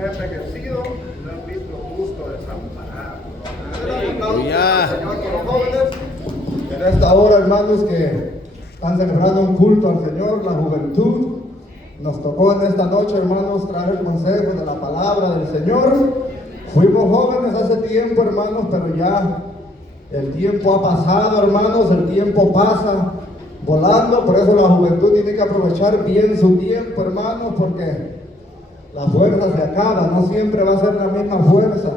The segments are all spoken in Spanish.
me ha envejecido, no han visto justo desamparado. Señor, con los jóvenes, en esta hora, hermanos, que están celebrando un culto al Señor, la juventud. Nos tocó en esta noche, hermanos, traer el consejo de la palabra del Señor. Fuimos jóvenes hace tiempo, hermanos, pero ya el tiempo ha pasado, hermanos, el tiempo pasa volando. Por eso la juventud tiene que aprovechar bien su tiempo, hermanos, porque la fuerza se acaba. No siempre va a ser la misma fuerza.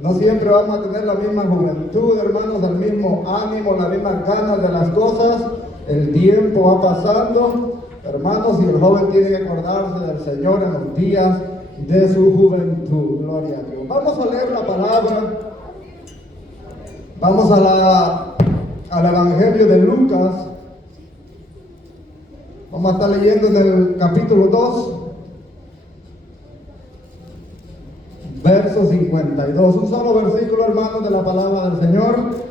No siempre vamos a tener la misma juventud, hermanos, el mismo ánimo, las mismas ganas de las cosas. El tiempo va pasando, hermanos, y el joven tiene que acordarse del Señor en los días de su juventud. Gloria a Dios. Vamos a leer la palabra. Vamos al Evangelio de Lucas. Vamos a estar leyendo en el capítulo 2, verso 52. Un solo versículo, hermanos, de la palabra del Señor.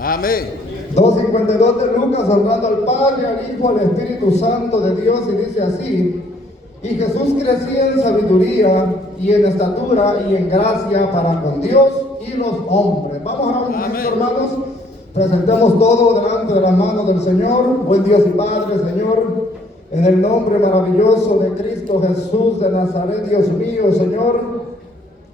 Amén. 2:52 de Lucas, honrando al Padre, al Hijo, al Espíritu Santo de Dios, y dice así: y Jesús crecía en sabiduría y en estatura y en gracia para con Dios y los hombres. Vamos a un momento, hermanos. Presentemos todo delante de las manos del Señor. Buen Dios y Padre, Señor, en el nombre maravilloso de Cristo Jesús de Nazaret, Dios mío, Señor,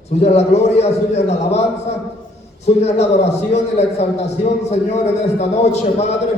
suya es la gloria, suya es la alabanza, suya es la adoración y la exaltación, Señor, en esta noche, Padre,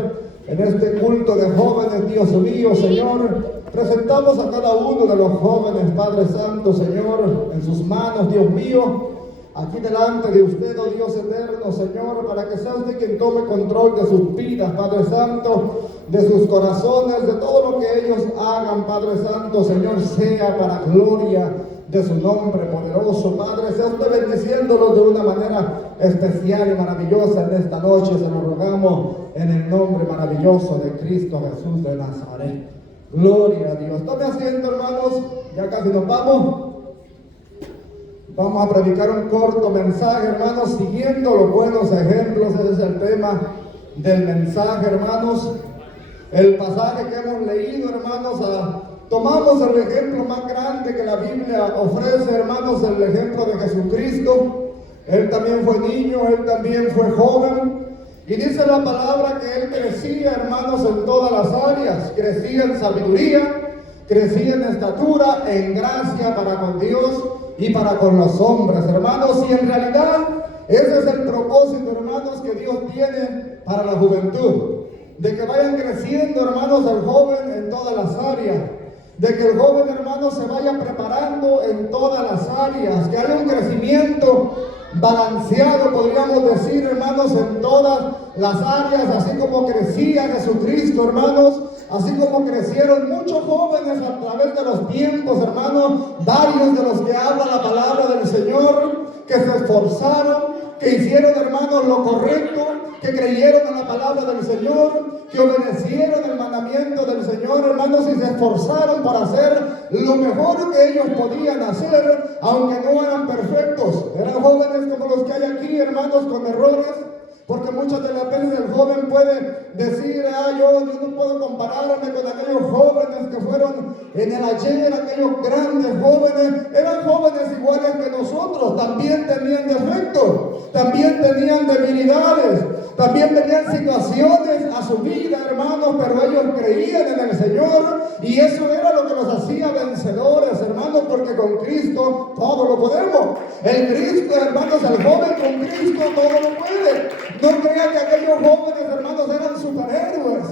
en este culto de jóvenes, Dios mío, Señor. Presentamos a cada uno de los jóvenes, Padre Santo, Señor, en sus manos, Dios mío, aquí delante de usted, oh Dios eterno, Señor, para que sea usted quien tome control de sus vidas, Padre Santo, de sus corazones, de todo lo que ellos hagan, Padre Santo, Señor, sea para gloria de su nombre poderoso, Padre. Sea usted bendiciéndolos de una manera especial y maravillosa en esta noche, se lo rogamos en el nombre maravilloso de Cristo Jesús de Nazaret. Gloria a Dios. Tome asiento, hermanos, ya casi nos vamos. Vamos a predicar un corto mensaje, hermanos, siguiendo los buenos ejemplos. Ese es el tema del mensaje, hermanos. El pasaje que hemos leído, hermanos, tomamos el ejemplo más grande que la Biblia ofrece, hermanos, el ejemplo de Jesucristo. Él también fue niño, él también fue joven. Y dice la palabra que él crecía, hermanos, en todas las áreas. Crecía en sabiduría, crecía en estatura, en gracia para con Dios y para con los hombres, hermanos. Y en realidad ese es el propósito, hermanos, que Dios tiene para la juventud. De que vayan creciendo, hermanos, el joven en todas las áreas. De que el joven, hermanos, se vaya preparando en todas las áreas. Que haya un crecimiento balanceado, podríamos decir, hermanos, en todas las áreas, así como crecía Jesucristo, hermanos, así como crecieron muchos jóvenes a través de los tiempos, hermanos, varios de los que habla la palabra del Señor, que se esforzaron, que hicieron, hermanos, lo correcto, que creyeron en la palabra del Señor, que obedecieron el mandamiento del Señor, hermanos, y se esforzaron por hacer lo mejor que ellos podían hacer, aunque no eran perfectos. Eran jóvenes como los que hay aquí, hermanos, con errores, porque muchas de las veces el joven puede decir: yo no puedo compararme con aquellos jóvenes que fueron en el ayer, aquellos grandes jóvenes. Eran jóvenes iguales que nosotros, también tenían defectos, también tenían debilidades, también tenían situaciones a su vida, hermanos, pero ellos creían en el Señor y eso era lo que los hacía vencedores, hermanos, porque con Cristo todo lo podemos. El Cristo, hermanos, el joven con Cristo todo lo puede. No crean que aquellos jóvenes, hermanos, eran superhéroes,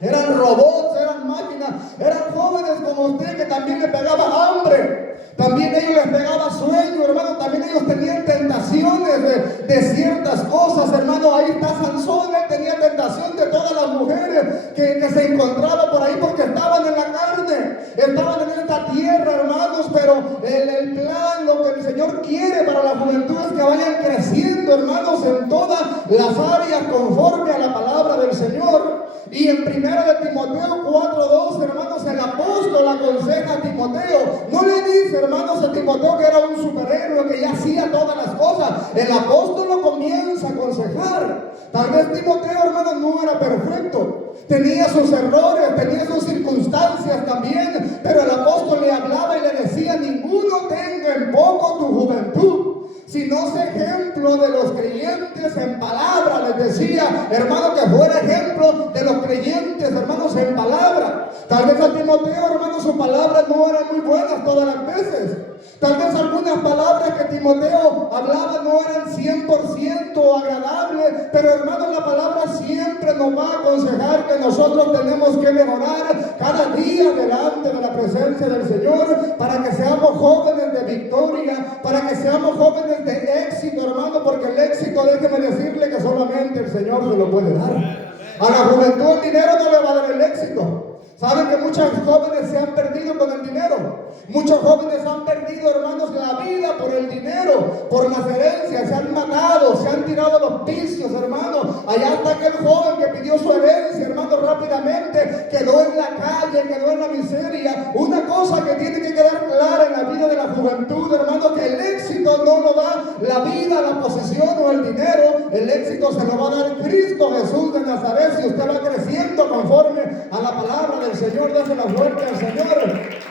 eran robots, eran máquinas, eran jóvenes como usted que también le pegaba hambre, también ellos les pegaba sueño, hermano, también ellos tenían tentaciones de ciertas cosas, hermano. Ahí está Sansón, él tenía tentación de todas las mujeres que se encontraban por ahí porque estaban en la carne, estaban en esta tierra, hermanos, pero el plan, lo que el Señor quiere para la juventud es que vayan creciendo, hermanos, en todas las áreas conforme a la palabra del Señor. Y en 1 de Timoteo 4:2, hermanos, el apóstol aconseja a Timoteo. No le dice, hermanos, a Timoteo que era un superhéroe, que ya hacía todas las cosas. El apóstol lo comienza a aconsejar. Tal vez Timoteo, hermanos, no era perfecto. tenía sus errores, tenía sus circunstancias también, pero el apóstol le hablaba y le decía: ninguno tenga en poco tu juventud, sino sé ejemplo de los creyentes en palabra. Les decía, hermano, que fuera ejemplo de los creyentes, hermanos, en palabra. Tal vez a Timoteo, hermano, sus palabras no eran muy buenas todas las veces. Tal vez algunas palabras que Timoteo hablaba no eran 100% agradables, pero hermano, la palabra siempre nos va a aconsejar que nosotros tenemos que mejorar cada día delante de la presencia del Señor, para que seamos jóvenes de victoria, para que seamos jóvenes de éxito, hermano, porque el éxito, déjeme decirle que solamente el Señor se lo puede dar. A la juventud el dinero no le va a dar el éxito. Saben que muchos jóvenes se han perdido con el dinero. Muchos jóvenes han perdido, hermanos, la vida por el dinero, por las herencias. Se han matado, se han tirado los vicios, hermanos. Allá está aquel joven que pidió su herencia, hermano, rápidamente quedó en la calle, quedó en la miseria. Una cosa que tiene que quedar clara en la vida de la juventud, hermano, que el éxito no lo da la vida, la posesión o el dinero. El éxito se lo va a dar Cristo Jesús de Nazaret. Si usted va creciendo conforme a la palabra del Señor, dése la fuerte al Señor.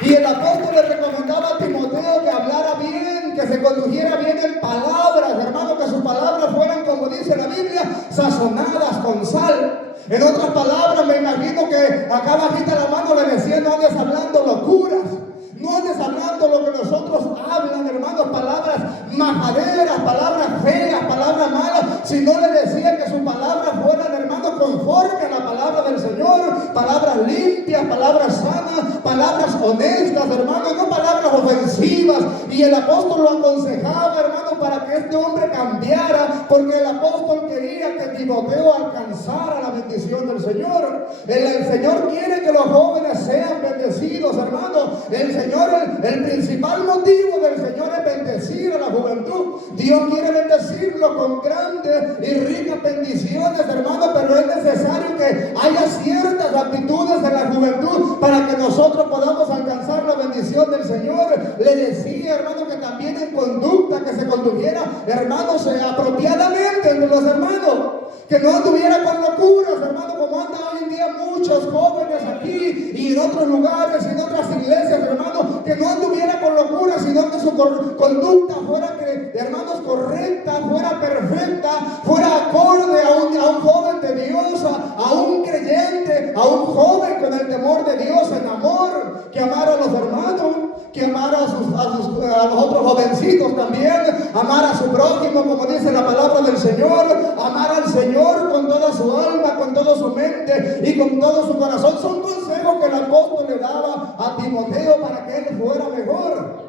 Y el apóstol le recomendaba a Timoteo que hablara bien, que se condujera bien en palabras, hermano, que sus palabras fueran, como dice la Biblia, sazonadas con sal. En otras palabras, me imagino que acá bajita la mano le decía: no andes hablando locuras, no andes hablando lo que nosotros hablan, hermanos, palabras majaderas, palabras feas, palabras malas, sino le decía que sus palabras fueran, hermanos, conforme a la palabra del Señor, palabras limpias, palabras sanas, palabras honestas, hermanos, no palabras ofensivas. Y el apóstol lo aconsejaba, hermanos, para que este hombre cambiara, porque el apóstol quería que Timoteo alcanzara la bendición del Señor. El Señor quiere que los jóvenes sean bendecidos, hermanos. El principal motivo del Señor es bendecir a la juventud. Dios quiere bendecirlo con grandes y ricas bendiciones, hermano, pero es necesario que haya ciertas actitudes en la juventud para que nosotros podamos alcanzar la bendición del Señor. Le decía, hermano, que también en conducta, que se condujera, hermanos, apropiadamente entre los hermanos, que no anduviera con locuras, hermano, como andan hoy en día muchos jóvenes aquí y en otros lugares y en otras iglesias, hermano, que no anduviera con locuras, sino que su conducta fuera, hermanos, correcta, fuera perfecta, fuera acorde a un joven de Dios, a un creyente, a un joven con el temor de Dios, en amor, que amara a los hermanos, que amara a los otros jovencitos también, amar a su prójimo, como dice la palabra del Señor, amar al Señor con toda su alma, con toda su mente y con todo su corazón. Son consejos que el apóstol le daba a Timoteo para que él fuera mejor.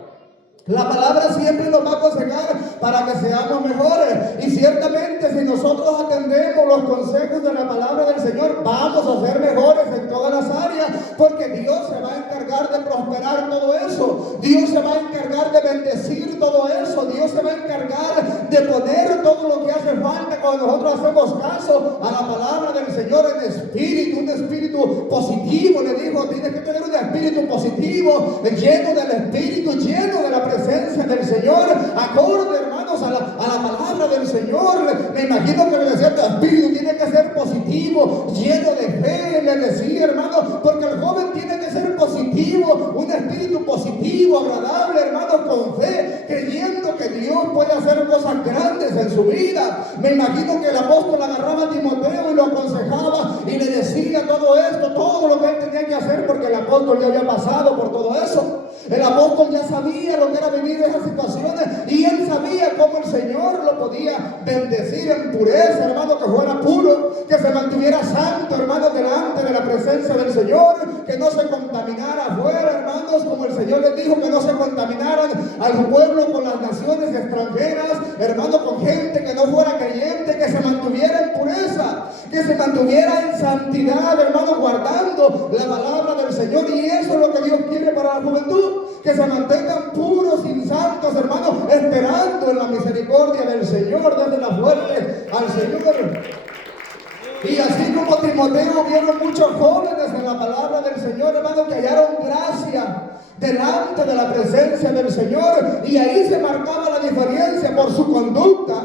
La palabra siempre nos va a aconsejar para que seamos mejores. Y ciertamente, si nosotros atendemos los consejos de la palabra del Señor, vamos a ser mejores en todas las áreas, porque Dios se va a encargar de prosperar todo eso. Dios se va a encargar de bendecir todo eso. Dios se va a encargar de poner todo lo que hace falta cuando nosotros hacemos caso a la palabra del Señor en espíritu, un espíritu positivo. Le dijo: tienes que tener un espíritu positivo, lleno del espíritu, lleno de la presencia del Señor, acorde, hermanos, a la palabra del Señor. Me imagino que le decía: tu espíritu tiene que ser positivo, lleno de fe. Le decía, hermano, porque el joven tiene que ser positivo, un espíritu positivo, agradable, hermano, con fe, creyendo que Dios puede hacer cosas grandes en su vida. Me imagino que el apóstol agarraba a Timoteo y lo aconsejaba y le decía todo esto, todo lo que él tenía que hacer, porque el apóstol ya había pasado por todo eso. El apóstol ya sabía lo que era vivir esas situaciones, y él sabía cómo el Señor lo podía bendecir en pureza, hermano, que fuera puro, que se mantuviera santo, hermano, delante de la presencia del Señor, que no se contaminara afuera, hermanos, como el Señor les dijo que no se contaminaran al pueblo con las naciones extranjeras, hermano, con gente que no fuera creyente, que se mantuviera en pureza, que se mantuviera en santidad, hermano, guardando la palabra del Señor. Y eso es lo que Dios quiere para la juventud, que se mantengan puros y santos, hermanos, esperando en la misericordia del Señor. Desde la fuerte al Señor. Y así como Timoteo, vieron muchos jóvenes en la palabra del Señor, hermanos, que hallaron gracia delante de la presencia del Señor, y ahí se marcaba la diferencia por su conducta,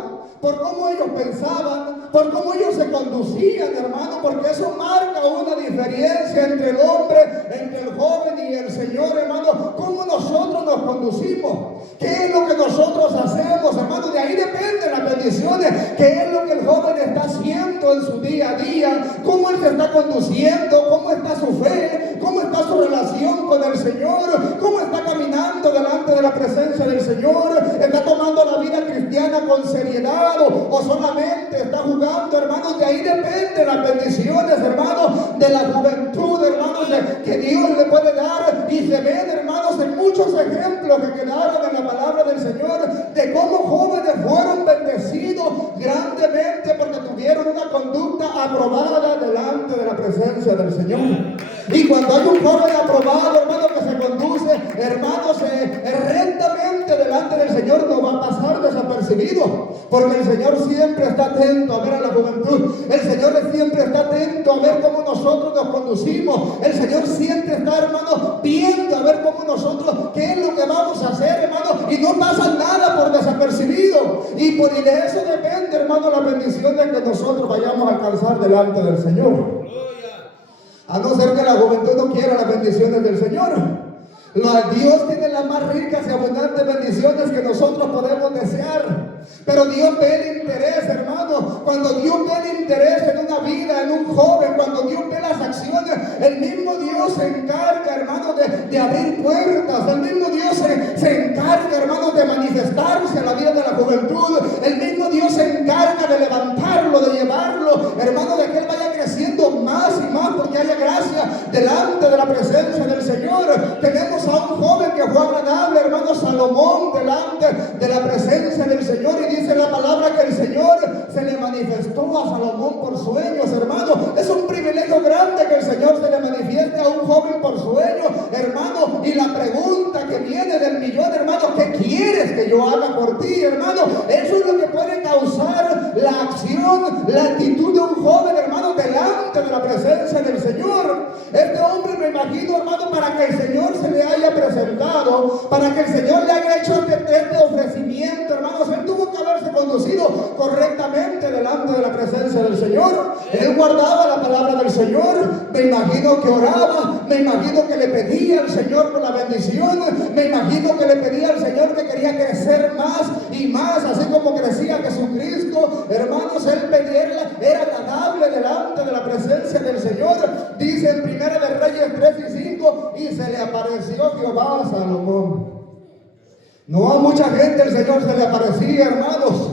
por cómo ellos pensaban, por cómo ellos se conducían, hermano, porque eso marca una diferencia entre el hombre, entre el joven y el Señor, hermano. Cómo nosotros nos conducimos, qué es lo que nosotros hacemos, hermano. De ahí dependen las bendiciones. Qué es lo que el joven está haciendo en su día a día, cómo él se está conduciendo, cómo está su fe, cómo está su relación con el Señor, cómo está caminando delante de la presencia del Señor, está tomando la vida cristiana con seriedad o solamente está jugando, hermanos. De ahí dependen las bendiciones, hermanos, de la juventud, hermanos, que Dios le puede dar. Y se ven, hermanos, en muchos ejemplos que quedaron en la palabra del Señor de cómo jóvenes fueron bendecidos grandemente porque tuvieron una conducta aprobada delante de la presencia del Señor. Y cuando hay un joven aprobado, hermano, que se conduce, hermanos, rectamente delante del Señor, no va a pasar desapercibido, porque el Señor siempre está atento a ver a la juventud. El Señor siempre está atento a ver cómo nosotros nos conducimos. El Señor siempre está, hermano, viendo a ver cómo nosotros, qué es lo que vamos a hacer, hermano, y no pasa nada por desapercibido. Y de eso depende, hermano, la bendición de que nosotros vayamos a alcanzar delante del Señor. A no ser que la juventud no quiera las bendiciones del Señor. Dios tiene las más ricas y abundantes bendiciones que nosotros podemos desear. Pero Dios ve el interés, hermano. Cuando Dios ve el interés en una vida, en un joven, cuando Dios ve las acciones, el mismo Dios se encarga, hermano, de abrir puertas. El mismo Dios se encarga, hermano, de manifestarse en la vida de la juventud. El mismo Dios se encarga de levantarlo, de llevarlo, hermano, de que él vaya creciendo más y más, porque haya gracia delante de la presencia del Señor. Tenemos a un joven que fue agradable, hermano, Salomón, delante de la presencia del Señor. Y dice la palabra que el Señor se le manifestó a Salomón por sueños, hermano. Es un privilegio grande que el Señor se le manifieste a un joven por sueños, hermano. Y la pregunta que viene del millón, hermano: ¿qué quieres que yo haga por ti, hermano? Eso es lo que puede causar la acción, la actitud de un joven, hermano, delante de la presencia del Señor. Este hombre, me imagino, hermano, para que el Señor se le haya presentado, para que el Señor le haya hecho este ofrecimiento, hermanos, él tuvo que haberse conducido correctamente delante de la presencia del Señor. Él guardaba la palabra del Señor. Me imagino que oraba, me imagino que le pedía al Señor por la bendición, me imagino que le pedía al Señor que quería crecer más y más, así como crecía Jesucristo. Hermanos, él pedía, era agradable delante de la presencia del Señor. Dice en Primera de Reyes 3 y 5: y se le apareció Jehová a Salomón. No a mucha gente el Señor se le aparecía, hermanos.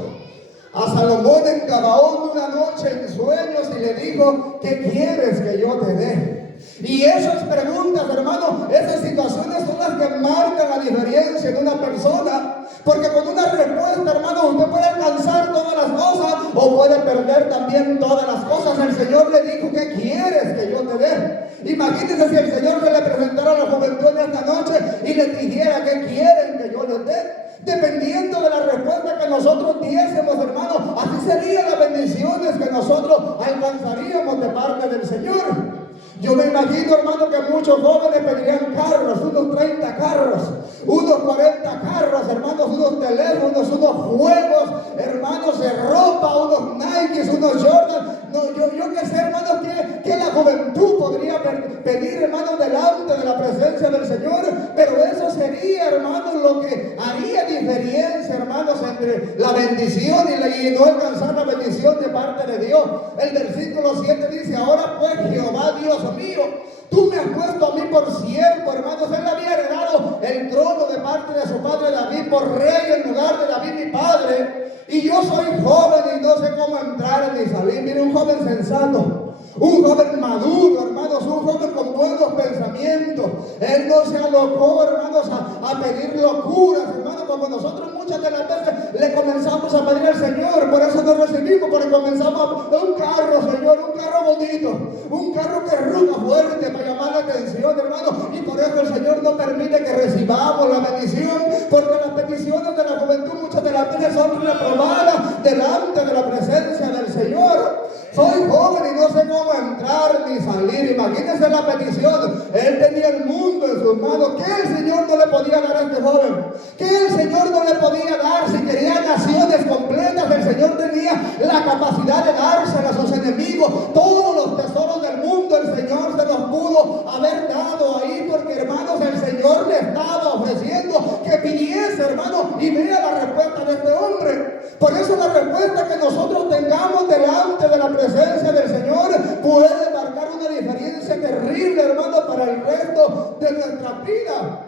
A Salomón en Gabaón una noche en sueños y le dijo: ¿qué quieres que yo te dé? Y esas preguntas, hermano, esas situaciones son las que marcan la diferencia en una persona. Porque con una respuesta, hermano, usted puede alcanzar todas las cosas o puede perder también todas las cosas. El Señor le dijo: ¿qué quieres que yo te dé? Imagínense si el Señor se le presentara a la juventud esta noche y les dijera: ¿qué quieren que yo les dé? Dependiendo de la respuesta que nosotros diésemos, hermano, así serían las bendiciones que nosotros alcanzaríamos de parte del Señor. Yo me imagino, hermano, que muchos jóvenes pedirían carros, unos 30 carros, unos 40 carros, hermanos, unos teléfonos, unos juegos, hermanos, de ropa, unos Nikes, unos Jordan. No, yo qué sé, hermanos, que la juventud podría pedir, hermanos, delante de la presencia del Señor. Pero eso sería, hermanos, lo que haría diferencia, hermanos, entre la bendición y no alcanzar la bendición de parte de Dios. El versículo 7 dice: ahora pues, Jehová Dios mío, tú me has puesto a mí por siervo, hermanos. Él había heredado el trono de parte de su padre David por rey en lugar de David mi padre. Y yo soy joven y no sé cómo entrar ni salir. Mire, un joven sensato, un joven maduro, hermanos, un joven con buenos pensamientos. Él no se alocó, hermanos, a pedir locuras, hermanos, como nosotros muchas de las veces le comenzamos a pedir al Señor. Por eso no recibimos, porque comenzamos un carro, Señor, un carro bonito, un carro que ruja fuerte para llamar la atención, hermanos. Y por eso el Señor no permite que recibamos la bendición, porque las peticiones de la juventud muchas de las veces son reprobadas delante de la presencia del Señor. Soy joven y no sé cómo entrar ni salir. Imagínense la petición. Él tenía el mundo en sus manos. ¿Qué el Señor no le podía dar a este joven? ¿Qué el Señor no le podía dar? Si quería naciones completas, el Señor tenía tenía la capacidad de dársela a sus enemigos. Todos los tesoros del mundo el Señor se los pudo haber dado ahí, porque hermanos, el Señor le estaba ofreciendo que pidiese, hermano, y vea la respuesta de este hombre. Por eso la respuesta que nosotros tengamos delante de la presencia del Señor puede marcar una diferencia terrible, hermano, para el resto de nuestra vida.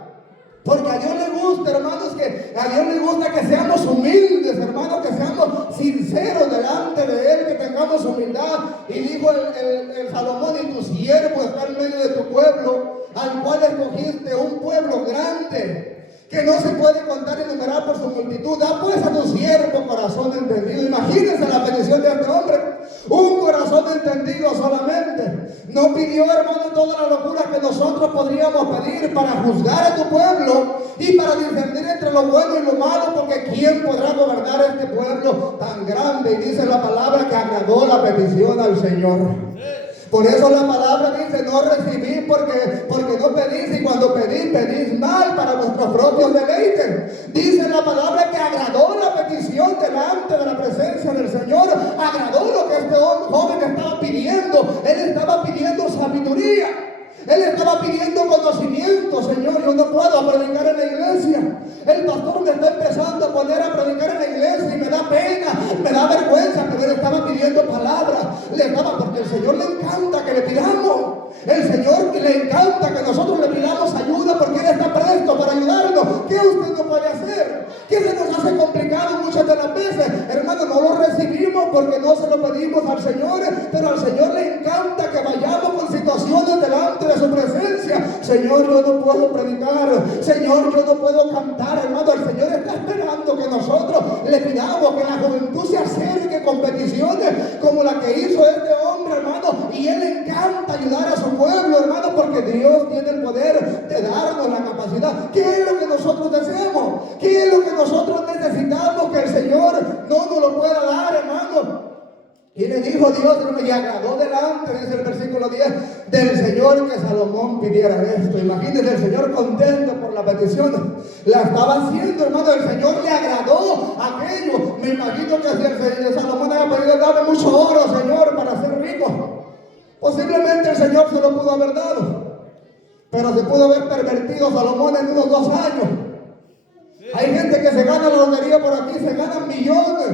Porque a Dios le gusta, hermanos, que a Dios le gusta que seamos humildes, hermanos, que seamos sinceros delante de Él, que tengamos humildad. Y dijo el Salomón: y tu siervo está en medio de tu pueblo, al cual escogiste, un pueblo grande, que no se puede contar y enumerar por su multitud. Da pues a tu siervo corazón entendido. Imagínense la petición de este hombre: un corazón entendido solamente. No pidió, hermano, toda la locura que nosotros podríamos pedir para juzgar a tu pueblo y para discernir entre lo bueno y lo malo, porque ¿quién podrá gobernar este pueblo tan grande? Y dice la palabra que agradó la petición al Señor. Por eso la palabra dice: no recibís porque no pedís, y cuando pedís mal para vuestros propios deleites. Dice la palabra que agradó la petición delante de la presencia del Señor. Agradó lo que este joven estaba pidiendo. Él estaba pidiendo sabiduría. Él estaba pidiendo conocimiento. Señor, yo no puedo predicar en la iglesia. El pastor me está empezando a poner a predicar en la iglesia y me da pena, me da vergüenza, pero él estaba pidiendo palabras. Porque el Señor le encanta que le pidamos. El Señor le encanta que nosotros le pidamos ayuda, porque Él está presto para ayudarnos. ¿Qué usted no puede hacer? ¿Qué se nos hace complicado muchas de las veces? Hermano, no lo recibimos porque no se lo pedimos al Señor, pero al Señor le encanta que vayamos con situaciones delante de su presencia. Señor, yo no puedo predicar. Señor, yo no puedo cantar, hermano. El Señor está esperando que nosotros le pidamos, que la juventud se acerque con peticiones como la que hizo este hombre, hermano. Y Él le encanta ayudar a su pueblo, hermano, porque Dios tiene el poder de darnos la capacidad. ¿Qué es lo que nosotros deseamos? ¿Qué es lo que nosotros necesitamos que el Señor no nos lo pueda dar, hermano? Y le dijo Dios, y agradó delante, dice el versículo 10, del Señor que Salomón pidiera esto. Imagínense, el Señor contento por la petición. La estaba haciendo, hermano. El Señor le agradó aquello. Me imagino que si el Señor Salomón haya pedido: dame mucho oro, Señor, para ser rico, posiblemente el Señor se lo pudo haber dado, pero se pudo haber pervertido Salomón en unos 2 años. Hay gente que se gana la lotería por aquí, se ganan millones,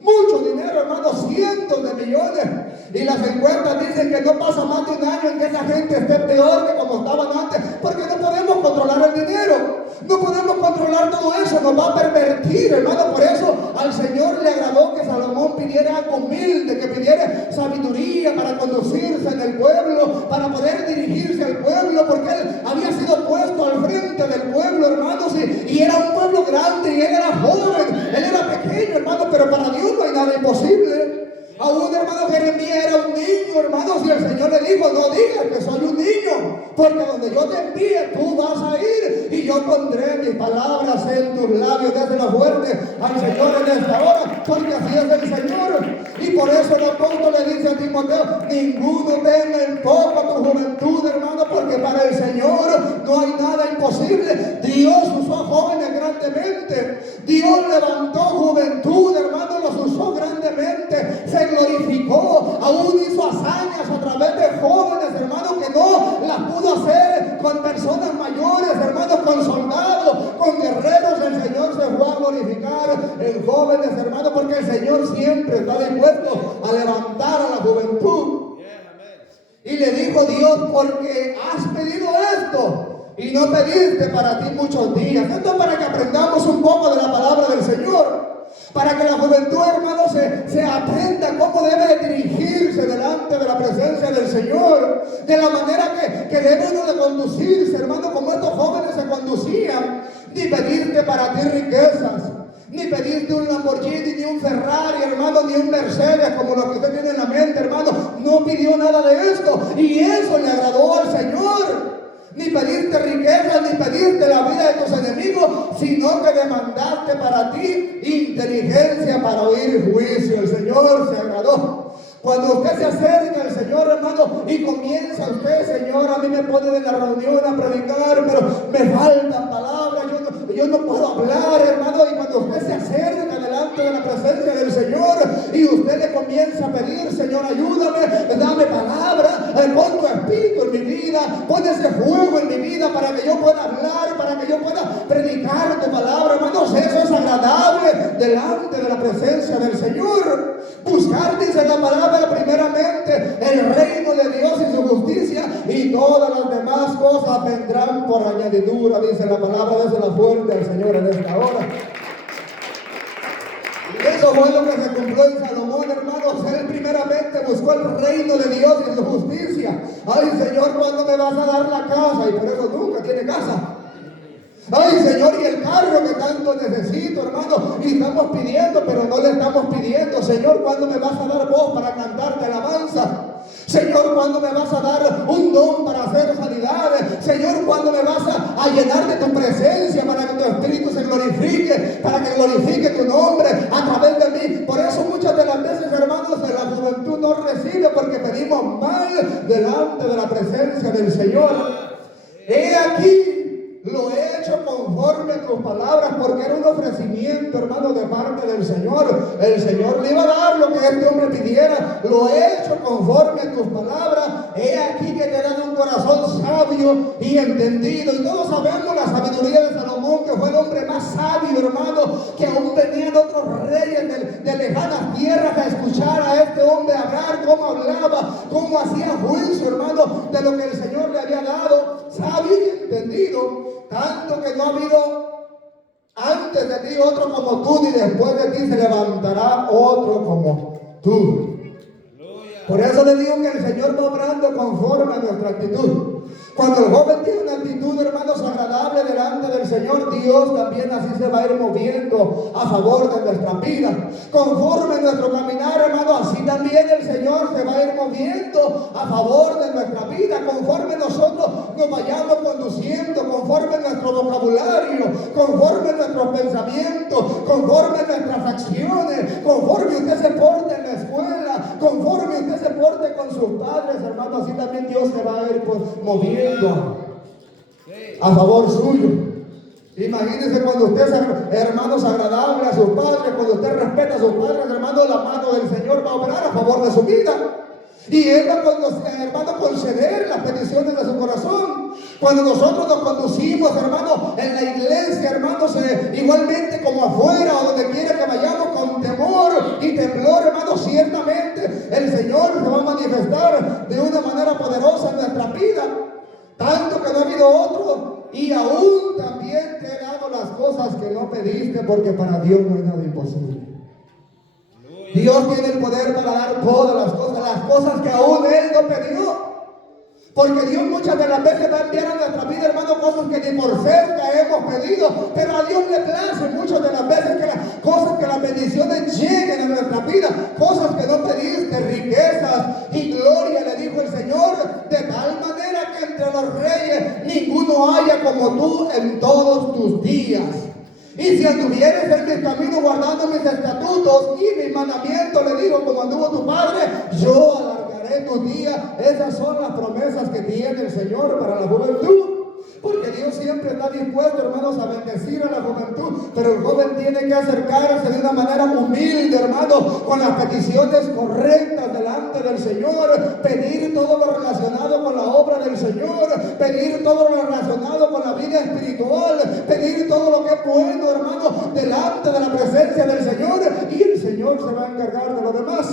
mucho dinero, hermano, cientos de millones. Y las encuestas dicen que no pasa más de 1 año en que esa gente esté peor que como estaban antes, porque no podemos controlar el dinero, no podemos controlar todo eso, nos va a pervertir, hermano. Por eso al Señor le agradó que Salomón pidiera algo humilde, que pidiera sabiduría para conducirse en el pueblo, para poder dirigirse al pueblo, porque él había sido puesto al frente del pueblo, hermanos, y era un pueblo grande, y él era joven, él era pequeño, hermano, pero para Dios no hay nada imposible. Aún, hermano, Jeremías era un niño, hermanos, y el Señor le dijo: no digas que soy un niño, porque donde yo te envíe tú vas a ir, y yo pondré mis palabras en tus labios. Dáselo fuerte al Señor en esta hora, porque así es el Señor. Y por eso el apóstol le dice a Timoteo: ninguno tenga en poco tu juventud, hermano, porque para el Señor no hay nada imposible. Dios usó jóvenes grandemente, Dios levantó juventud, hermano, los usó grandemente, se glorificó, aún hizo hazañas a través de jóvenes, hermanos, que no las pudo hacer con personas mayores, hermanos, con soldados, con guerreros. El Señor se fue a glorificar en jóvenes, hermanos, porque el Señor siempre está dispuesto a levantar a la juventud. Y le dijo Dios: porque has pedido esto y no pediste para ti muchos días. Esto es para que aprendamos un poco de la palabra del Señor, para que la juventud, hermanos, se aprenda cómo debe dirigirse delante de la presencia del Señor, de la manera que debe uno de conducirse, hermano, como estos jóvenes se conducían. Ni pedirte para ti riquezas, ni pedirte un Lamborghini, ni un Ferrari, hermano, ni un Mercedes, como lo que usted tiene en la mente, hermano. No pidió nada de esto, y eso le agradó al Señor. Ni pedirte riqueza, ni pedirte la vida de tus enemigos, sino que demandaste para ti inteligencia para oír juicio. El Señor se agradó. Cuando usted se acerca al Señor, hermano, y comienza usted: Señor, a mí me ponen en la reunión a predicar, pero me faltan palabras, yo no puedo hablar, hermano. Y cuando usted se acerca delante de la presencia del Señor, comienza a pedir: Señor, ayúdame, dame palabra, pon tu espíritu en mi vida, pon ese fuego en mi vida para que yo pueda hablar, para que yo pueda predicar tu palabra. Hermanos, eso es agradable delante de la presencia del Señor. Buscar, dice la palabra, primeramente el reino de Dios y su justicia, y todas las demás cosas vendrán por añadidura, dice la palabra. Désela fuerte al Señor en esta hora. Eso fue lo que se cumplió en Salomón, hermanos. Él primeramente buscó el reino de Dios y su justicia. Ay, Señor, ¿cuándo me vas a dar la casa? Y por eso nunca tiene casa. Ay, Señor, y el carro que tanto necesito, hermano, y estamos pidiendo, pero no le estamos pidiendo: Señor, ¿cuándo me vas a dar voz para cantarte alabanza? Señor, ¿cuándo me vas a dar un don para hacer sanidades? Señor, ¿cuándo me vas a llenar de tu presencia para que tu Espíritu se glorifique, para que glorifique tu nombre a través de mí? Por eso muchas de las veces, hermanos, la juventud no recibe, porque pedimos mal delante de la presencia del Señor. He aquí, lo he hecho conforme a tus palabras, porque era un ofrecimiento, hermano, de parte del Señor. El Señor le iba a dar lo que este hombre pidiera. Lo he hecho conforme a tus palabras. He aquí que te he dado un corazón sabio y entendido. Y todos sabemos la sabiduría de Salomón, que fue el hombre más sabio, hermano, que aún venían otros reyes de lejanas tierras a escuchar a este hombre hablar, cómo hablaba, cómo hacía juicio, hermano, de lo que el Señor le había dado, sabio y entendido. Tanto que no ha habido antes de ti otro como tú, ni después de ti se levantará otro como tú. Por eso le digo que el Señor va obrando conforme a nuestra actitud. Cuando el joven tiene una actitud, hermanos, agradable delante del Señor, Dios también así se va a ir moviendo a favor de nuestra vida. Conforme a nuestro caminar, hermano, así también el Señor se va a ir moviendo a favor de nuestra vida. Conforme nosotros nos vayamos conduciendo, conforme nuestro vocabulario, conforme nuestros pensamientos, conforme nuestras acciones, conforme usted se porte en la escuela, conforme usted se porte con sus padres, hermano, así también Dios se va a ir moviendo a favor suyo. Imagínense cuando usted es, hermanos, agradable a sus padres, cuando usted respeta a sus padres, hermano, la mano del Señor va a obrar a favor de su vida. Y Él va a, hermano, conceder las peticiones de su corazón. Cuando nosotros nos conducimos, hermano, en la iglesia, hermanos, igualmente como afuera o donde quiera que vayamos, con temor y temblor, hermano, ciertamente el Señor se va a manifestar de una manera poderosa en nuestra vida. Tanto que no ha habido otro, y aún también te he dado las cosas que no pediste, porque para Dios no hay nada imposible. Dios tiene el poder para dar todas las cosas que aún Él no pidió. Porque Dios muchas de las veces va a enviar a nuestra vida, hermano, cosas que ni por cerca hemos pedido. Pero a Dios le place muchas de las veces que las cosas, que las bendiciones lleguen a nuestra vida. Cosas que no pediste, riquezas y gloria, le dijo el Señor. De tal manera que entre los reyes ninguno haya como tú en todos tus días. Y si anduvieres en mis caminos guardando mis estatutos y mis mandamientos, le digo, como anduvo tu padre, yo alargaré tu día. Esas son las promesas que tiene el Señor para la juventud. Porque Dios siempre está dispuesto, hermanos, a bendecir a la juventud. Pero el joven tiene que acercarse de una manera humilde, hermano, con las peticiones correctas delante del Señor. Pedir todo lo relacionado con la obra del Señor. Pedir todo lo relacionado con la vida espiritual. Pedir todo lo que es bueno, hermano, delante de la presencia del Señor. Y el Señor se va a encargar de lo demás.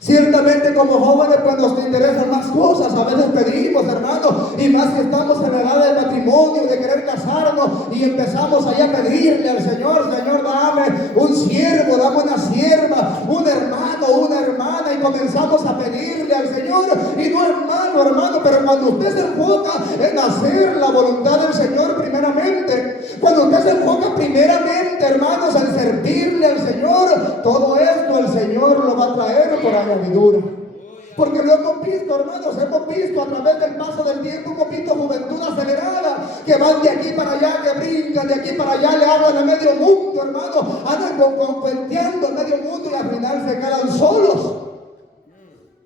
Ciertamente como jóvenes pues nos interesan más cosas, a veces pedimos, hermano, y más si estamos en la edad del matrimonio, de querer casarnos, y empezamos ahí a pedirle al Señor: Señor, dame un siervo, dame una sierva, un hermano, una hermana, y comenzamos a pedirle al Señor, y no es malo, hermano, pero cuando usted se enfoca en hacer la voluntad del Señor primeramente, cuando usted se enfoca primeramente, hermanos, en servirle al Señor, todo esto el Señor lo va a traer por añadidura. Porque lo hemos visto, hermanos, hemos visto a través del paso del tiempo, hemos visto juventud acelerada, que van de aquí para allá, que brincan de aquí para allá, le hablan a medio mundo, hermano, andan competeando a medio mundo y al final se quedan solos.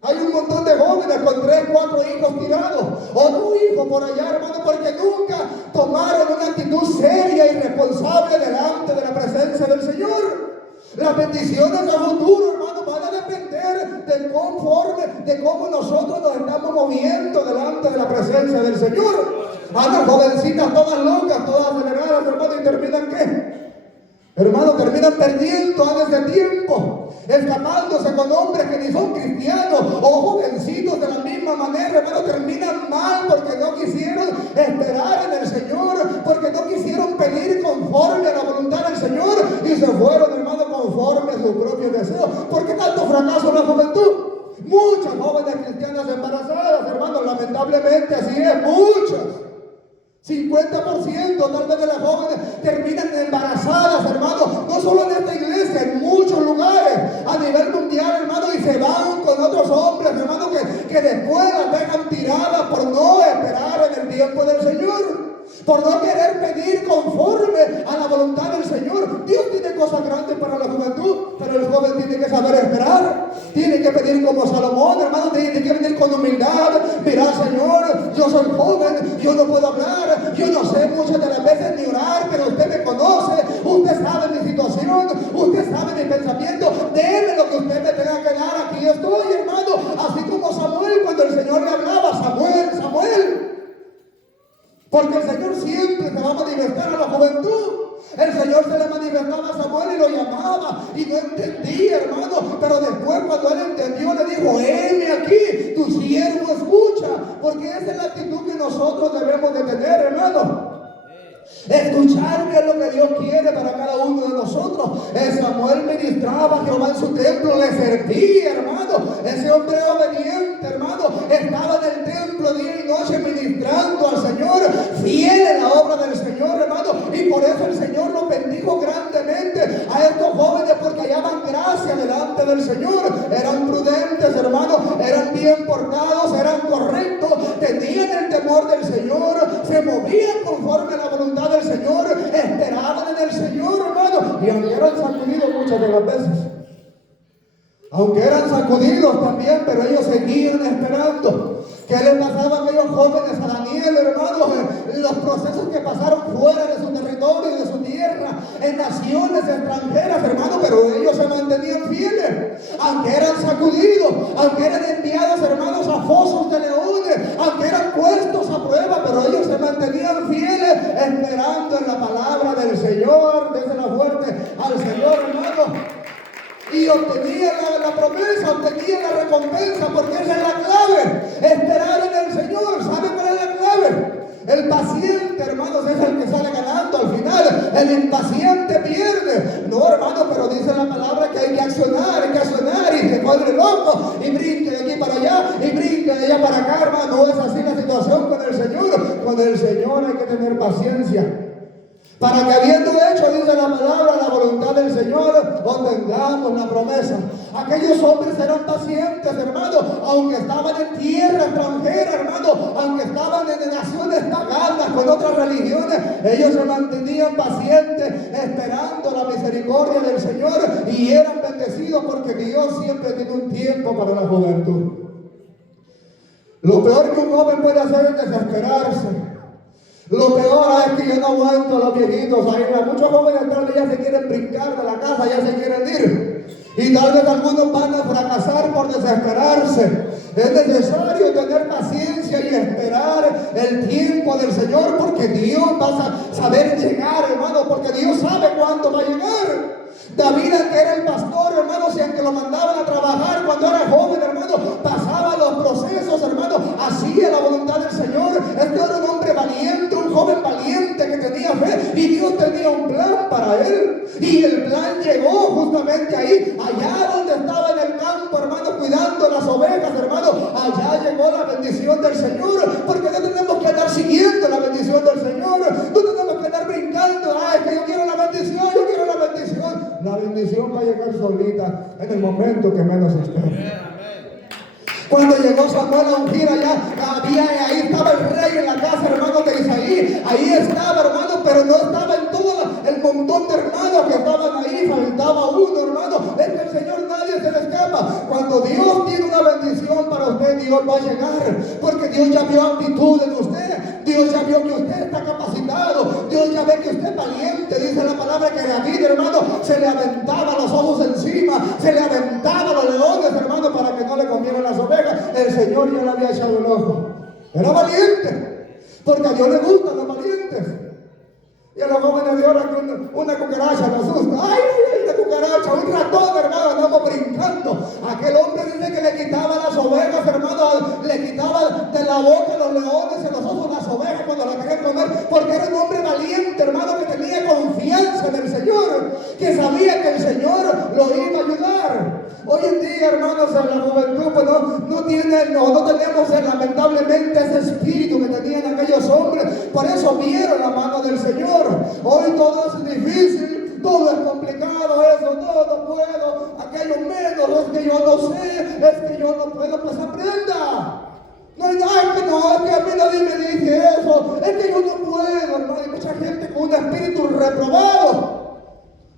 Hay un montón de jóvenes con 3, 4 hijos tirados, otro hijo por allá, hermano, porque nunca tomaron una actitud seria y responsable delante de la presencia del Señor. Las bendiciones del futuro, hermano, van de cómo nosotros nos estamos moviendo delante de la presencia del Señor. Andan jovencitas todas locas, todas aceleradas, hermano, y terminan ¿qué? Hermano, terminan perdiendo antes de tiempo, escapándose con hombres que ni son cristianos, o jovencitos de la misma manera, hermano, terminan mal porque no quisieron esperar en el Señor, porque no quisieron pedir conforme a la voluntad del Señor, y se fueron, hermano, conforme a sus propios deseos. ¿Por qué tanto fracaso en la juventud? Muchas jóvenes cristianas embarazadas, hermano, lamentablemente así es, muchas. 50% tal vez de las jóvenes terminan embarazadas, hermano, no solo en esta iglesia, en muchos lugares a nivel mundial, hermano, y se van con otros hombres, hermano, que después las dejan tiradas por no esperar en el tiempo del Señor, por no querer pedir conforme a la voluntad del Señor. Dios tiene cosas grandes para la juventud, pero el joven tiene que saber esperar, tiene que pedir como Salomón, hermano, tiene que venir con humildad. Mira, Señor, yo soy joven, yo no puedo hablar, yo no sé muchas de las veces ni orar, pero usted me conoce, usted sabe mi situación, usted sabe mi pensamiento, déme lo que usted me tenga que dar, aquí estoy, hermano, así como Samuel, cuando el Señor le hablaba, Samuel, Samuel. Porque el Señor siempre se va a manifestar a la juventud. El Señor se le manifestaba a Samuel y lo llamaba y no entendía, hermano, pero después cuando él entendió le dijo: heme aquí, tu siervo escucha, porque esa es la actitud que nosotros debemos de tener, hermano. Escuchar qué es lo que Dios quiere para cada uno de nosotros. Samuel ministraba a Jehová en su templo, le servía, hermano. Ese hombre obediente, hermano, estaba en el templo día y noche ministrando al Señor, fiel en la obra del Señor, hermano. Y por eso el Señor los bendijo grandemente a estos jóvenes, porque hallaban gracia delante del Señor. Eran prudentes, hermano, eran bien portados, eran correctos, tenían el temor del Señor, se movían conforme a la voluntad del Señor, esperaban en el Señor, hermano, y aunque eran sacudidos muchas de las veces, aunque eran sacudidos también, pero ellos seguían esperando. ¿Qué le pasaba a aquellos jóvenes, a Daniel, hermano? Los procesos que pasaron fuera de su territorio y de su tierra, en naciones extranjeras, hermano, pero ellos se mantenían fieles, aunque eran sacudidos, aunque eran enviados, hermanos, a fosos de leones, aunque eran puestos a prueba, pero ellos se mantenían fieles, esperando en la palabra del Señor. Désela fuerte al Señor, hermano. Y obtenían la promesa, obtenían la recompensa, porque esa es la clave, esperar en el Señor. ¿Sabe cuál es la clave? El paciente, hermanos, es el que sale ganando al final. El impaciente pierde. No, hermano, pero dice la palabra que hay que accionar, y se vuelve loco, y brinque de aquí para allá, y brinque de allá para acá, hermano. No es así la situación con el Señor. Con el Señor hay que tener paciencia, para que habiendo hecho, dice la palabra, la voluntad del Señor, obtengamos la promesa. Aquellos hombres eran pacientes, hermano, aunque estaban en tierra extranjera, hermano, aunque estaban en naciones paganas, con otras religiones, ellos se mantenían pacientes, esperando la misericordia del Señor, y eran bendecidos, porque Dios siempre tiene un tiempo para la juventud. Lo peor que un joven puede hacer es desesperarse. Lo peor es que yo no aguanto a los viejitos ahí. Muchos jóvenes tal vez ya se quieren brincar de la casa, ya se quieren ir. Y tal vez algunos van a fracasar por desesperarse. Es necesario tener paciencia y esperar el tiempo del Señor, porque Dios va a saber llegar, hermano, porque Dios sabe cuándo va a llegar. David, que era el pastor, hermanos, y aunque lo mandaban a trabajar cuando era joven, hermano, pasaba los procesos, hermano, hacía la voluntad del Señor. Este era un hombre valiente, un joven valiente que tenía fe, y Dios tenía un plan para él. Y el plan llegó justamente ahí, allá donde estaba en el campo, hermano, cuidando las ovejas, hermano. Allá llegó la bendición del Señor, porque no tenemos que andar siguiendo la bendición del Señor, no tenemos que andar brincando. Es que yo quiero la bendición, yo quiero la bendición. La bendición va a llegar solita en el momento que menos espera. Cuando llegó Samuel a ungir allá, ahí estaba el rey en la casa, hermano, de Isaí. Ahí estaba, hermano, pero no estaba en todo el montón de hermanos que estaban ahí. Faltaba uno, hermano. Es que el Señor nadie se le escapa. Cuando Dios tiene una bendición para usted, Dios va a llegar. Porque Dios ya vio actitud en usted. Dios ya vio que usted está capacitado. Dios ya ve que usted es valiente. Dice la palabra que David, hermano, se le aventaba los ojos encima. encima, se le aventaba a los leones, hermano, para que no le comieran las ovejas. El Señor ya le había echado el ojo. Era valiente, porque a Dios le gustan los valientes. Y a los jóvenes de ahora una cucaracha nos asusta. ¡Ay, una cucaracha! Un ratón, hermano, andamos brincando. Aquel hombre dice que le quitaba las ovejas, hermano, le quitaba de la boca a los leones y los ojos las ovejas cuando las querían comer, porque era un hombre valiente, hermano, que tenía confianza en el Señor, que sabía que el Señor lo iba a ayudar. Hoy en día, hermanos, en la juventud pues no tenemos lamentablemente ese espíritu que tenían aquellos hombres. Por eso vieron la mano del Señor. Hoy todo es difícil, todo es complicado, eso, no puedo, aquello menos, es que yo no sé, es que yo no puedo, pues aprenda. No hay nada que no, es que a mí nadie me dice eso, es que yo no puedo, hermano. Hay mucha gente con un espíritu reprobado.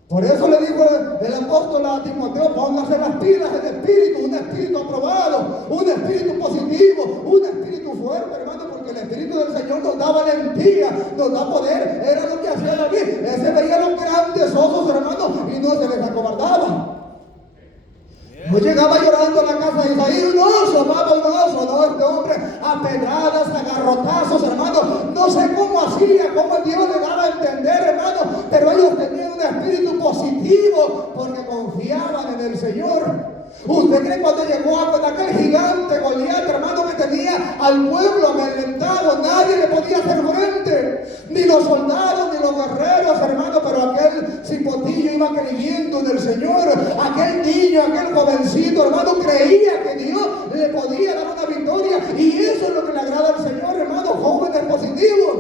Por eso le dijo el apóstol a Timoteo: póngase las pilas del espíritu, un espíritu aprobado, un espíritu positivo, un espíritu fuerte, hermano, porque el espíritu del Señor nos da valentía, nos da poder. Era lo que hacía David. Ese veía los grandes ojos, hermano, y no se les acobardaba. No llegaba llorando a la casa de Isaí, un oso, no, este hombre a pedradas, a garrotazos, hermano. No sé cómo hacía, cómo Dios le daba a entender, hermano, pero ellos tenían un espíritu positivo porque confiaban en el Señor. ¿Usted cree cuando llegó con aquel gigante Goliat, hermano, que tenía al pueblo amedrentado? Nadie le podía hacer frente, ni los soldados, ni los guerreros, hermano, pero aquel cipotillo iba creyendo en el Señor. Aquel niño, aquel jovencito, hermano, creía que Dios le podía dar una victoria, y eso es lo que le agrada al Señor, hermano. Jóvenes positivos,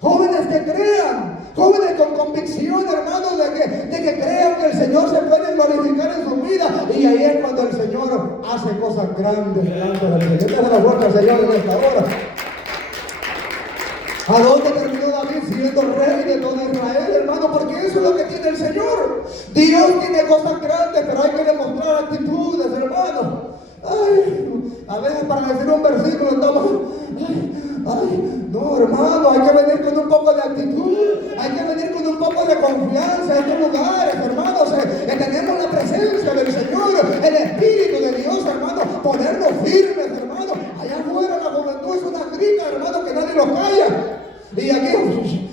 jóvenes que crean, jóvenes con convicción, hermanos, de que crean que el Señor se puede glorificar en su vida. Y ahí es cuando el Señor hace cosas grandes delante del Señor. Déjame la fuerza al Señor en esta hora. ¿A dónde terminó David siendo rey de todo Israel, hermano? Porque eso es lo que tiene el Señor. Dios tiene cosas grandes, pero hay que demostrar actitudes, hermano. Ay, a veces para decir un versículo estamos... no, hermano, hay que venir con un poco de actitud, hay que venir con un poco de confianza a estos lugares, hermanos. Tenemos la presencia del Señor, el Espíritu de Dios, hermano. Ponernos firmes, hermano. Allá afuera la juventud es una grita, hermano, que nadie los calla. Y aquí,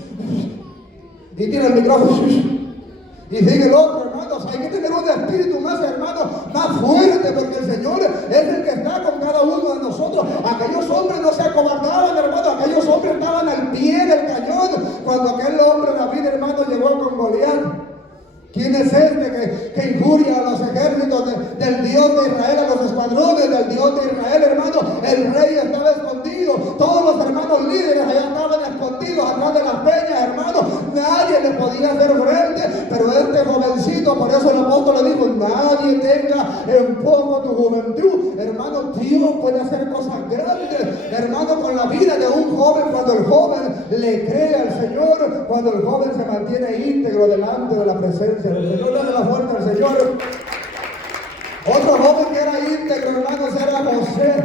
y tira el micrófono, y sigue el otro, hermanos. Hay que tener un espíritu más, hermano, más fuerte, porque el Señor es el que está con cada uno de nosotros. Aquellos hombres no se acobardaban, hermano. Aquellos hombres estaban al pie del cañón cuando aquel hombre David, hermano, llegó con Goliat. ¿Quién es este que injuria a los ejércitos del Dios de Israel, a los escuadrones del Dios de Israel, hermano? El rey estaba escondido, todos los hermanos líderes allá estaban escondidos atrás de las peñas, hermano. Nadie le podía hacer frente, pero este jovencito, por eso el apóstol le dijo: nadie tenga en poco tu juventud. Hermano, Dios puede hacer cosas grandes, hermano, con la vida de un joven, cuando el joven le cree al Señor, cuando el joven se mantiene íntegro delante de la presencia del Señor. Dale la fuerza al Señor. Otro joven que era íntegro, hermanos, era José.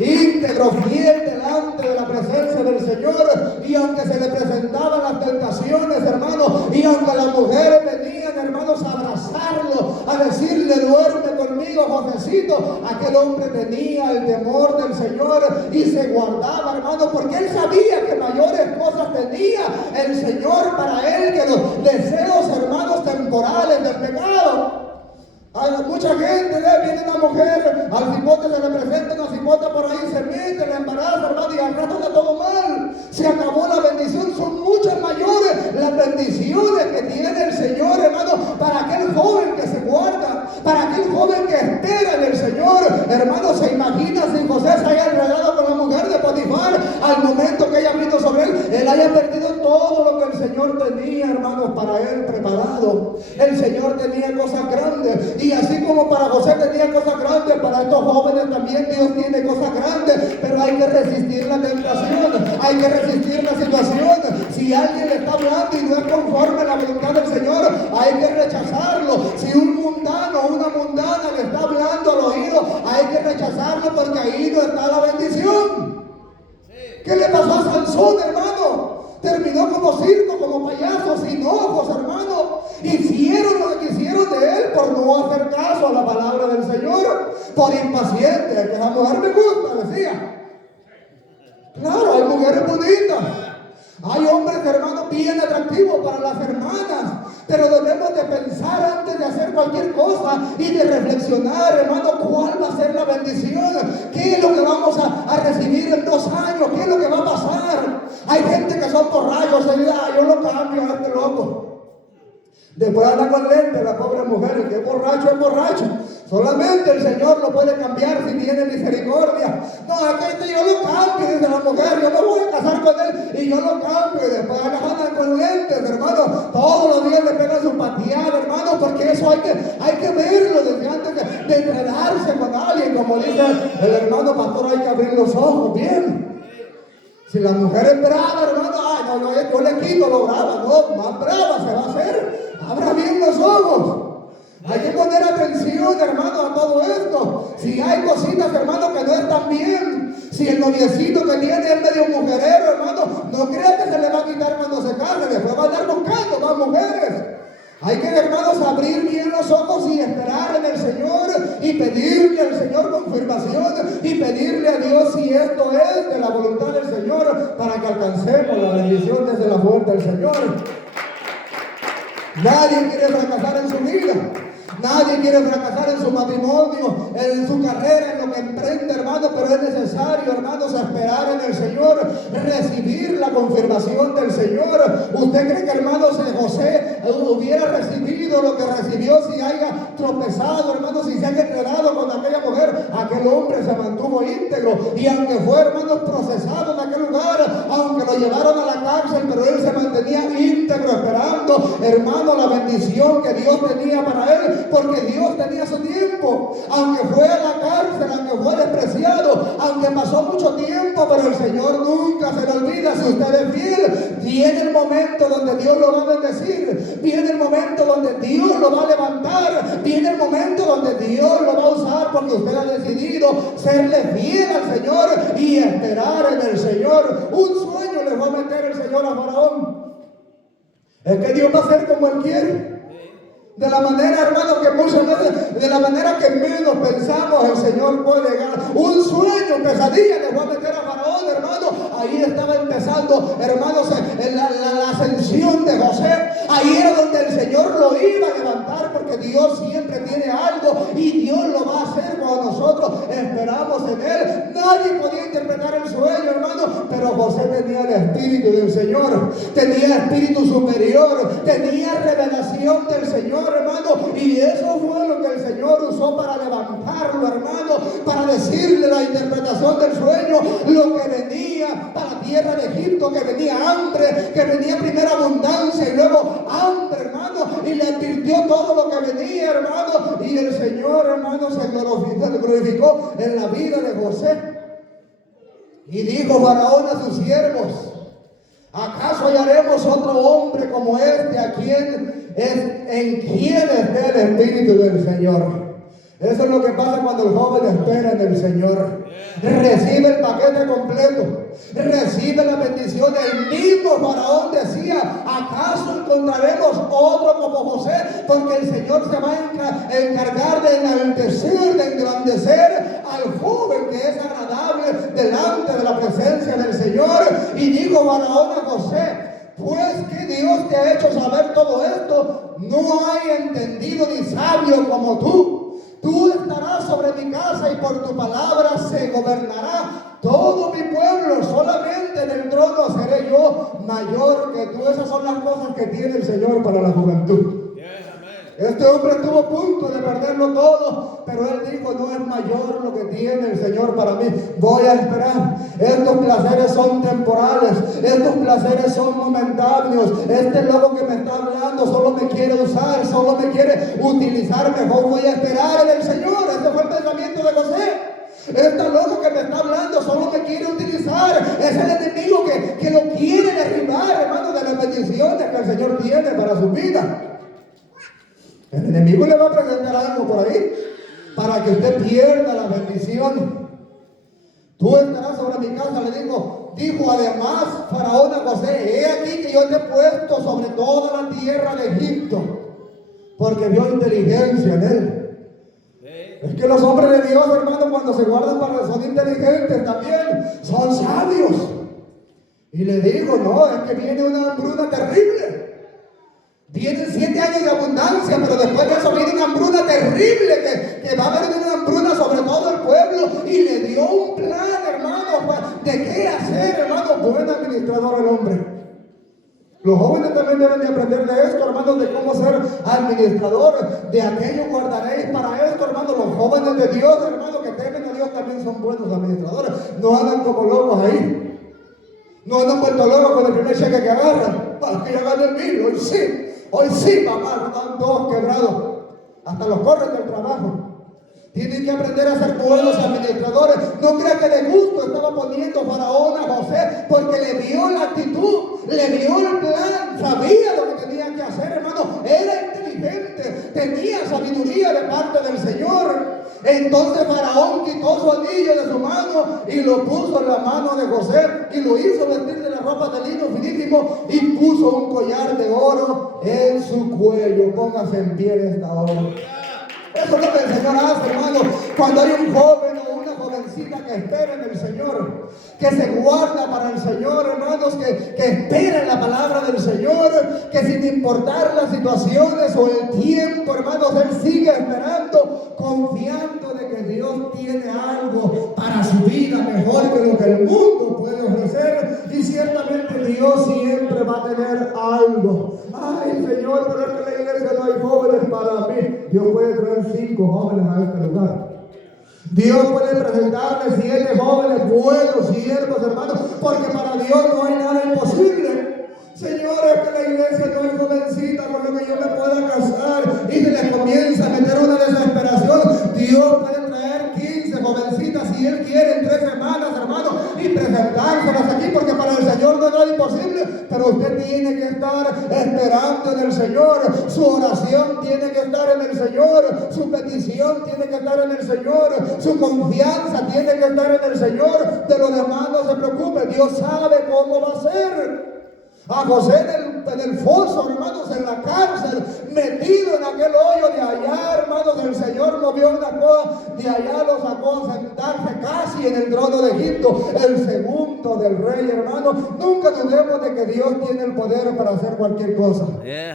Íntegro, fiel delante de la presencia del Señor. Y aunque se le presentaban las tentaciones, hermanos, y aunque las mujeres venían, hermanos, a abrazarlo, a decirle: duerme conmigo, Josecito, aquel hombre tenía el temor del Señor y se guardaba, hermano, porque él sabía que mayores cosas tenía el Señor para él que los deseos, hermanos, temporales del pecado. Hay mucha gente, viene una mujer, al cipote se le presenta una cipota por ahí, se mete, la embaraza, hermano, y al rato está todo mal. Se acabó la bendición. Son muchas mayores las bendiciones que tiene el Señor, hermano, para aquel joven que se guarda, para aquel joven que espera en el Señor. Hermano, se imagina si José se haya enredado con la mujer de Potifar al momento que ella vino sobre él haya perdido todo lo que el Señor tenía, hermanos, para él preparado. El Señor tenía cosas grandes. Y así como para José tenía cosas grandes, para estos jóvenes también Dios tiene cosas grandes. Pero hay que resistir la tentación, hay que resistir la situación. Si alguien le está hablando y no es conforme a la voluntad del Señor, hay que rechazarlo. Si un mundano o una mundana le está hablando al oído, hay que rechazarlo, porque ahí no está la bendición. ¿Qué le pasó a Sansón, hermano? Terminó como circo, como payaso, sin ojos, hermano. Hicieron lo que hicieron de él por no hacer caso. paciente, que esa mujer me gusta, decía. Claro, hay mujeres bonitas. Hay hombres, hermanos, bien atractivos para las hermanas. Pero debemos de pensar antes de hacer cualquier cosa y de reflexionar, hermano, cuál va a ser la bendición. ¿Qué es lo que vamos a recibir en 2 años? ¿Qué es lo que va a pasar? Hay gente que son borrachos y dicen, yo lo cambio a este loco. Después anda con lente la pobre mujer, el que es borracho es borracho. Solamente el Señor lo puede cambiar si tiene misericordia. No, aquí yo lo cambio, dice la mujer, yo me voy a casar con él y yo lo cambio. Y después andan con lentes, hermano. Todos los días le pegan su pateada, hermano, porque eso hay que verlo desde antes de enredarse con alguien. Como dice el hermano pastor, hay que abrir los ojos bien. Si la mujer es brava, hermano, yo le quito lo brava, no, más brava se va a hacer. Abra bien los ojos. Hay que poner atención, hermano, a todo esto. Si hay cositas, hermano, que no están bien, si el noviecito que tiene es medio mujerero, hermano, no crea que se le va a quitar cuando se case, después va a andar buscando más mujeres. Hay que, hermanos, abrir bien los ojos y esperar en el Señor y pedirle al Señor confirmación y pedirle a Dios si esto es de la voluntad del Señor para que alcancemos la bendición desde la fuerza del Señor. Nadie quiere fracasar en su vida. Nadie quiere fracasar en su matrimonio, en su carrera, en lo que emprende, hermano, pero es necesario, hermanos, esperar en el Señor, recibir la confirmación del Señor. ¿Usted cree que, hermanos, José hubiera recibido lo que recibió si haya tropezado, hermanos, si se haya enredado con aquella mujer? Aquel hombre se mantuvo íntegro y aunque fue, hermanos, procesado en aquel lugar, aunque lo llevaron a la cárcel, pero él se mantenía íntegro esperando, hermano, la bendición que Dios tenía para él. Porque Dios tenía su tiempo, aunque fue a la cárcel, aunque fue despreciado, aunque pasó mucho tiempo, pero el Señor nunca se le olvida. Si usted es fiel, viene el momento donde Dios lo va a bendecir, viene el momento donde Dios lo va a levantar, viene el momento donde Dios lo va a usar, porque usted ha decidido serle fiel al Señor y esperar en el Señor. Un sueño le va a meter el Señor a Faraón. Es que Dios va a hacer como Él quiere. De la manera, hermano, que muchas veces, de la manera que menos pensamos, el Señor puede llegar. Un sueño, pesadilla, le voy a meter a Faraón, hermano. Ahí estaba empezando, hermanos, la ascensión de José. Ahí era donde el Señor lo iba a levantar, porque Dios siempre tiene algo y Dios lo va a hacer cuando nosotros esperamos en Él. Nadie podía interpretar el sueño, hermano, pero José tenía el Espíritu del Señor, tenía Espíritu superior, tenía revelación del Señor, hermano, y eso fue lo que el Señor usó para levantarlo, hermano, para decirle la interpretación del sueño, lo que venía para la tierra de Egipto, que venía hambre, que venía primero abundancia y luego hambre, hermano, y le advirtió todo lo que venía, hermano, y el Señor, hermano, se glorificó en la vida de José. Y dijo Faraón a sus siervos: ¿acaso hallaremos otro hombre como este en quien esté el Espíritu del Señor? Eso es lo que pasa cuando el joven espera en el Señor. Recibe el paquete completo, recibe la bendición. El mismo Faraón decía: ¿acaso encontraremos otro como José? Porque el Señor se va a encargar de enaltecer, de engrandecer al joven que es agradable delante de la presencia del Señor. Y dijo Faraón a José: pues que Dios te ha hecho saber todo esto, no hay entendido ni sabio como tú. Tú estarás sobre mi casa y por tu palabra se gobernará todo mi pueblo. Solamente en el trono seré yo mayor que tú. Esas son las cosas que tiene el Señor para la juventud. Este hombre estuvo a punto de perderlo todo, pero él dijo: no es mayor lo que tiene el Señor para mí. Voy a esperar. Estos placeres son temporales, estos placeres son momentáneos. Este loco que me está hablando solo me quiere usar, solo me quiere utilizar. Mejor voy a esperar en el Señor. Este fue el pensamiento de José. Este loco que me está hablando solo me quiere utilizar. Es el enemigo que lo quiere derribar, hermano, de las bendiciones que el Señor tiene para su vida. El enemigo le va a presentar algo por ahí para que usted pierda la bendición. Tú estarás sobre mi casa, le dijo además Faraón a José: he aquí que yo te he puesto sobre toda la tierra de Egipto, porque vio inteligencia en él. Es que los hombres de Dios, hermano, cuando se guardan para son inteligentes también, son sabios. Y le digo, no, es que viene una hambruna terrible. Vienen 7 años de abundancia, pero después de eso viene una hambruna terrible, que va a haber una hambruna sobre todo el pueblo. Y le dio un plan, hermano, de qué hacer, hermano. Buen administrador el hombre. Los jóvenes también deben de aprender de esto, hermanos, de cómo ser administrador. De aquello guardaréis para esto, hermanos. Los jóvenes de Dios, hermanos, que temen a Dios también son buenos administradores. No andan como locos ahí. No andan vuelto locos con el primer cheque que agarran. Para que ya ganen 1000, hoy sí, papá, están todos quebrados. Hasta los corren del trabajo. Tienen que aprender a ser buenos administradores. No crea que de gusto estaba poniendo Faraón a José, porque le vio la actitud, le vio el plan, sabía lo que tenía que hacer, hermano. Era inteligente, tenía sabiduría de parte del Señor. Entonces Faraón quitó su anillo de su mano y lo puso en la mano de José y lo hizo vestir de la ropa de lino finísimo y puso un collar de oro en su cuello. Póngase en pie en esta hora. Eso es lo que el Señor hace, hermano. Cuando hay un joven o una jovencita que espera en el Señor, que se guarda para el Señor, hermanos, que espera en la palabra del Señor, que sin importar las situaciones o el tiempo, hermanos, él sigue esperando, confiando de que Dios tiene algo para su vida mejor que lo que el mundo puede ofrecer. Y ciertamente Dios siempre va a tener algo. Ay, Señor, pero es que en la iglesia no hay jóvenes para mí. Dios puede traer 5 jóvenes a este lugar. Dios puede presentarle 7 jóvenes buenos, siervos, hermanos, porque para Dios no hay nada imposible. Señor, es que en la iglesia no hay jovencita con lo que yo me pueda casar y se les comienza a meter una desesperación. Dios puede traer 15 jovencitas si Él quiere en 3 semanas, hermano, y presentárselas aquí, porque para el Señor no es nada imposible. Pero usted tiene que estar esperando en el Señor. Su oración tiene que estar en el Señor. Su petición tiene que estar en el Señor. Su confianza tiene que estar en el Señor. De lo demás no se preocupe. Dios sabe cómo va a ser. A José en el foso, hermanos, en la cárcel, metido en aquel hoyo de allá, hermanos, el Señor movió una cosa, de allá lo sacó a sentarse casi en el trono de Egipto, el segundo del rey, hermanos. Nunca dudemos de que Dios tiene el poder para hacer cualquier cosa.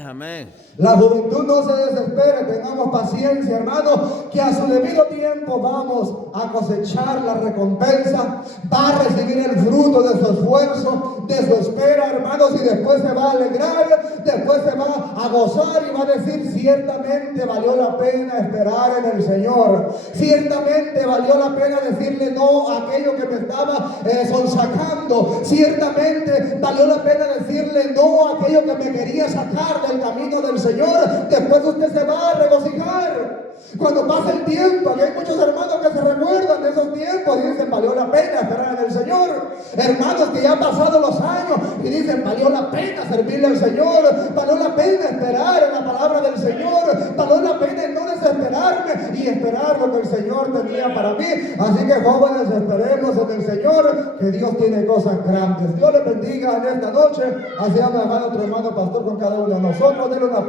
Amén. La juventud no se desespere, tengamos paciencia, hermanos, que a su debido tiempo vamos a cosechar la recompensa, va a recibir el fruto de su esfuerzo, de su espera, hermanos, y después se va a alegrar, después se va a gozar y va a decir: ciertamente valió la pena esperar en el Señor, ciertamente valió la pena decirle no a aquello que me estaba sonsacando, ciertamente valió la pena decirle no a aquello que me quería sacar del camino del Señor. Después usted se va a regocijar. Cuando pasa el tiempo, que hay muchos hermanos que se recuerdan de esos tiempos y dicen: valió la pena esperar en el Señor. Hermanos que ya han pasado los años y dicen: valió la pena servirle al Señor, valió la pena esperar en la palabra del Señor, valió la pena en no desesperarme y esperar lo que el Señor tenía para mí. Así que, jóvenes, esperemos en el Señor, que Dios tiene cosas grandes. Dios les bendiga en esta noche. Así ha dejado otro hermano pastor con cada uno de nosotros. Denle una